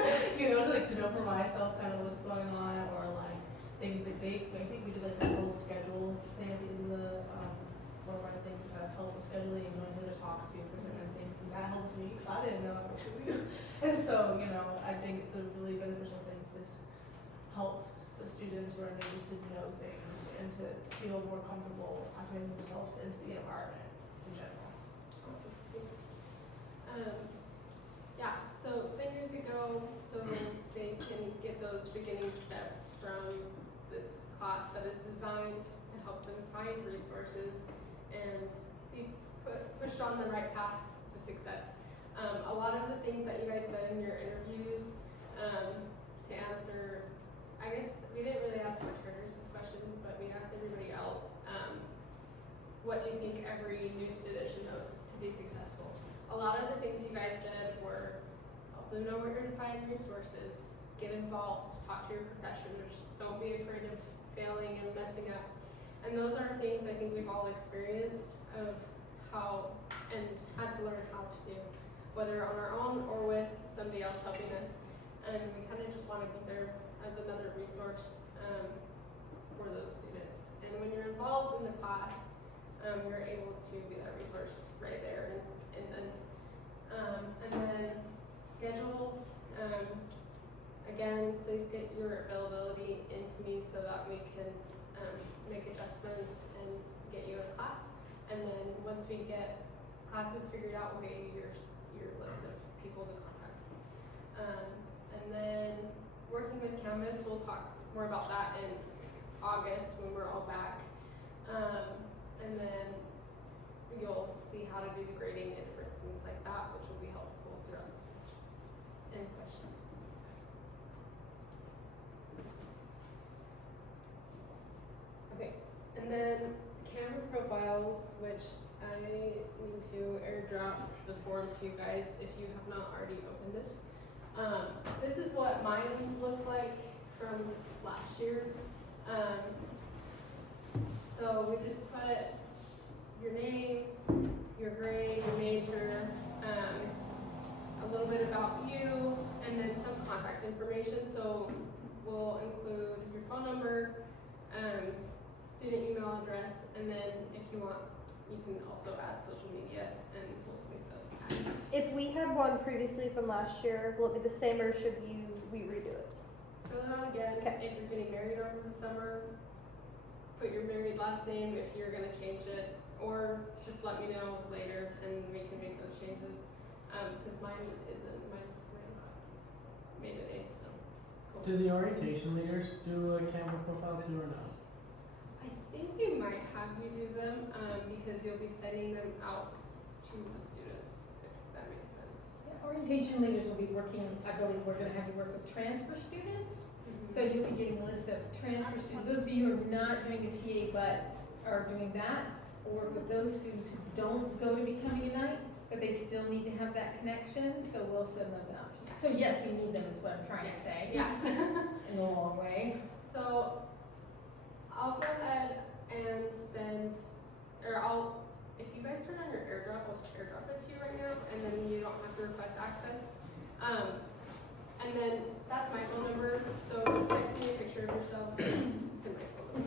To know for myself kind of what's going on, or like things that I think we did like this whole schedule thing at the end of the one of our things to kind of help with scheduling and knowing who to talk to for certain things, and that helps me because I didn't know actually. And so, I think it's a really beneficial thing to just help the students who are new to know things and to feel more comfortable putting themselves into the environment in general. Awesome, thanks. Yeah, so they need to go so they can get those beginning steps from this class that is designed to help them find resources and be pushed on the right path to success. A lot of the things that you guys said in your interviews, to answer, I guess we didn't really ask my trainers this question, but we asked everybody else, what do you think every new student should know to be successful? A lot of the things you guys said were help them know where to find resources, get involved, talk to your professors, don't be afraid of failing and messing up. And those are things I think we've all experienced of how and had to learn how to do, whether on our own or with somebody else helping us. And we kind of just want to be there as another resource for those students. And when you're involved in the class, you're able to be that resource right there. And then schedules. Again, please get your availability into me so that we can make adjustments and get you in class. And then once we get classes figured out, we'll get you your list of people to contact. And then working with Canvas, we'll talk more about that in August when we're all back. And then you'll see how to do the grading and different things like that, which will be helpful throughout the semester. Any questions? Okay, and then camera profiles, which I need to airdrop the form to you guys if you have not already opened it. This is what mine looked like from last year. So we just put your name, your grade, your major, a little bit about you, and then some contact information. So we'll include your phone number, student email address, and then if you want, you can also add social media, and we'll link those tags. If we had one previously from last year, will it be the same or should we redo it? Fill it out again. Okay. If you're getting married over the summer, put your married last name if you're gonna change it, or just let me know later and we can make those changes. Because mine's maiden name, so. Cool. Do the orientation leaders do a Canva profile too or no? I think we might have you do them, because you'll be sending them out to the students, if that makes sense. Orientation leaders will be working, I believe we're gonna have you work with transfer students. So you'll be getting a list of transfer students. Those of you who are not doing a TA but are doing that, or with those students who don't go to Becoming Ignite, but they still need to have that connection, so we'll send those out to you. So yes, we need them is what I'm trying to say. Yeah. In a long way. So I'll so it's in my folder.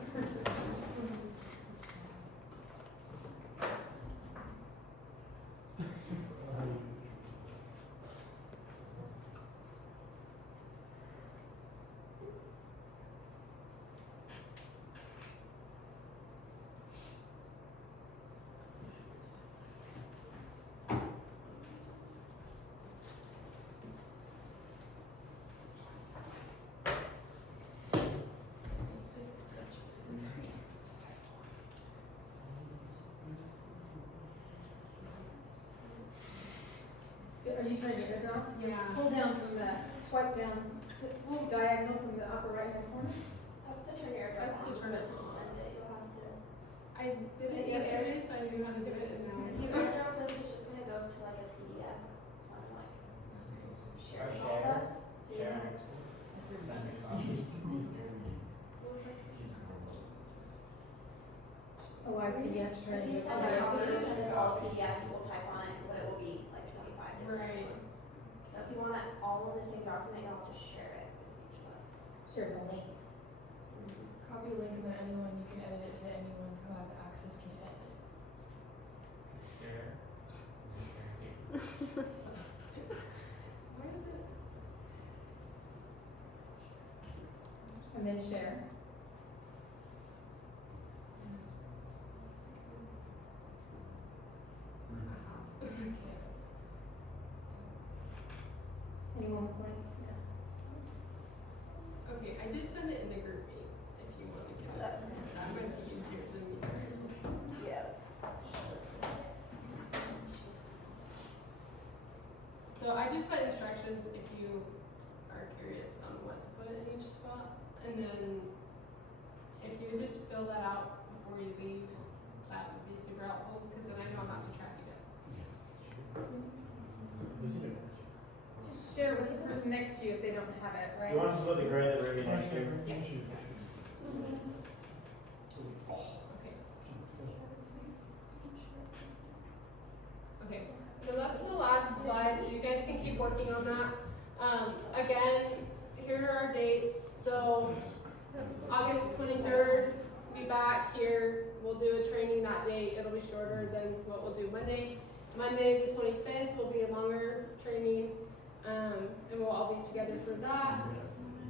Are you trying to get it now? Yeah. Pull down from the, swipe down, diagonal from the upper right hand corner. That's to turn it. Send it, you'll have to. I did it yesterday, so I knew how to do it, and now I If you know. airdrop this, it's just gonna go to like a PDF. It's not like share with all of us. So you don't have to. Oh, I see, you have to turn If it. you send a copy, you send us all a PDF, we'll type on it, but it will be like 25 different Right. ones. So if you want it all in the same document, you'll have to share it with each of us. Share the link. Copy the link and then anyone, you can edit it to anyone who has access can edit it. Why is it? And then share. Anyone with link? Yeah. Okay, I did send it in the group meet, if you want to get it. That might be easier than me. Yeah. So I did put instructions if you are curious on what to put in each spot. And then if you would just fill that out before you leave, that would be super helpful, because then I know how to track you down. Just share it with the person next to you if they don't have it, right? You want us to put the grade that we're getting next year? Yeah. Shoot. Okay, so that's the last slide, so you guys can keep working on that. Again, here are our dates, so August 23rd, be back here, we'll do a training that day, it'll be shorter than what we'll do Monday. Monday, the 25th, will be a longer training, and we'll all be together for that.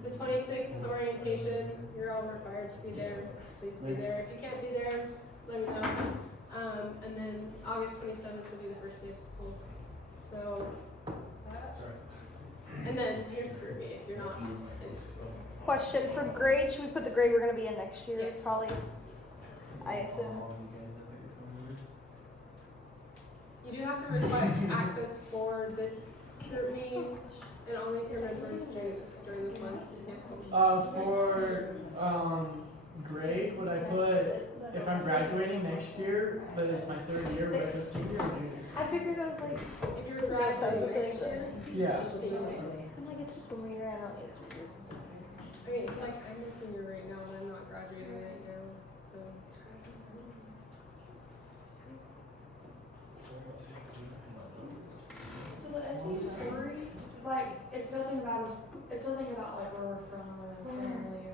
The 26th is orientation, you're all required to be there, please be there. If you can't be there, let me know. And then August 27th will be the first day of school. So, and then here's the group meeting if you're not in. Question for grade, should we put the grade we're gonna be in next year? Yes. Probably, I assume. You do have to request access for this group meeting, and only if your mentors during this month. Yes, Coach. For, grade, would I put, if I'm graduating next year, but it's my third year, would I put senior or junior? I figured I was like, If you're graduating next year, Yeah. senior. I'm like, it's just one more year, I don't need to. I mean, like, I'm a senior right now, and I'm not graduating right now, so. So the SU story, like, it's nothing about us, it's nothing about like where we're from or our family or.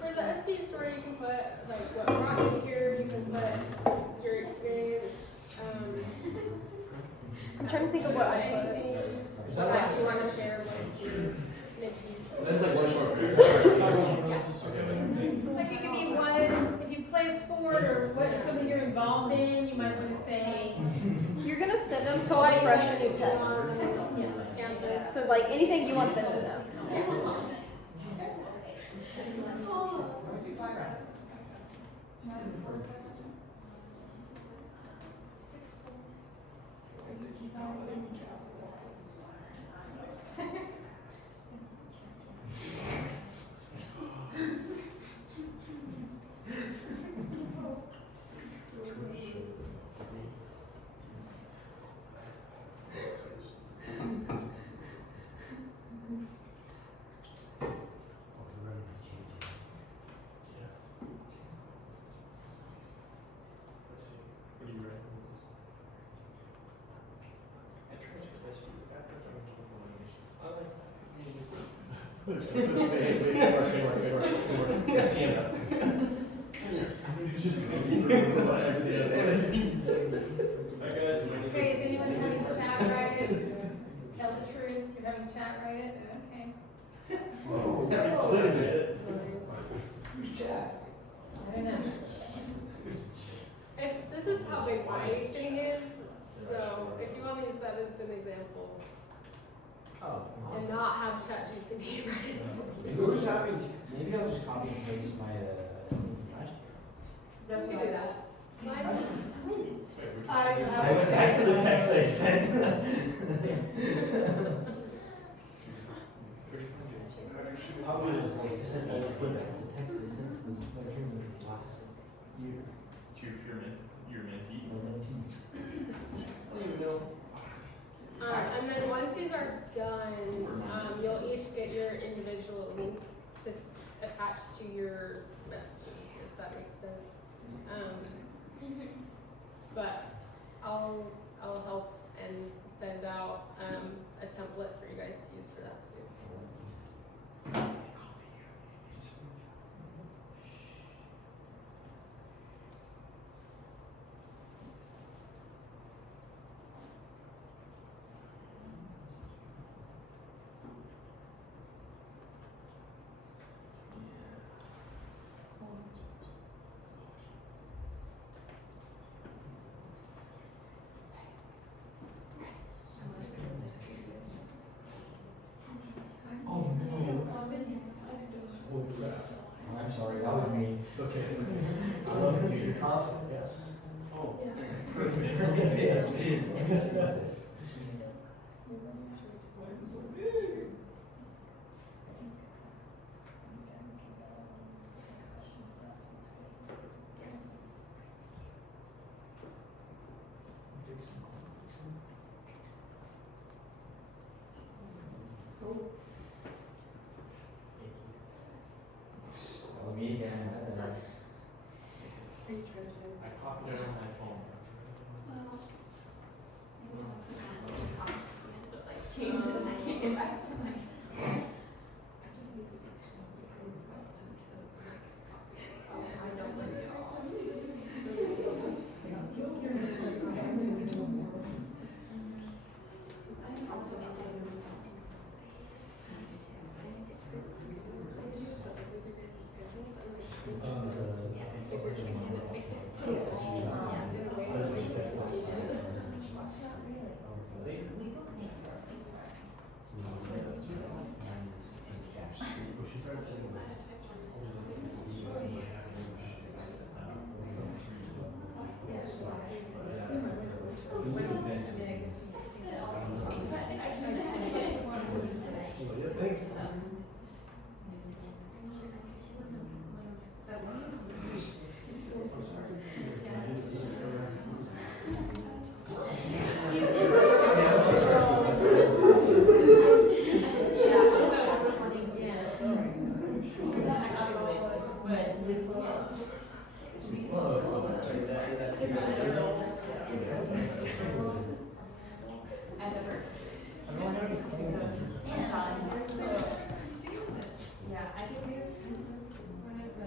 For the SB story, you can put like what brought you here. You can put your experience. I'm trying to think of what I put. Anything Is that that you want to share with your mentees. That is like one short paragraph. Like it could be one, if you play sport or what, something you're involved in, you might want to say. You're gonna send them to all freshman tests. Campus. So like anything you want them to know. Okay, is anyone having chat write it? Tell the truth, you're having chat write it, okay. Who's Jack? I don't know. If, this is how big my thing is, so if you want to use that as an example, Oh, and awesome. not have ChatGPT write it for Maybe you. we'll just copy, maybe I'll just copy and paste my, thing from last year. That's You what do I that. I went back to the text I sent. Probably was like, this is like, put back the text they sent to me, it's like here in the last year. Your mentees. I don't even know. And then once these are done, you'll each get your individual link to attach to your messages, if that makes sense. But I'll help and send out a template for you guys to use for that too. Oh, no. I'm sorry, that was me. It's okay. I love it, you're confident, yes. Oh. Oh, me again. I copied it on my phone. Changes, I can't get back to my.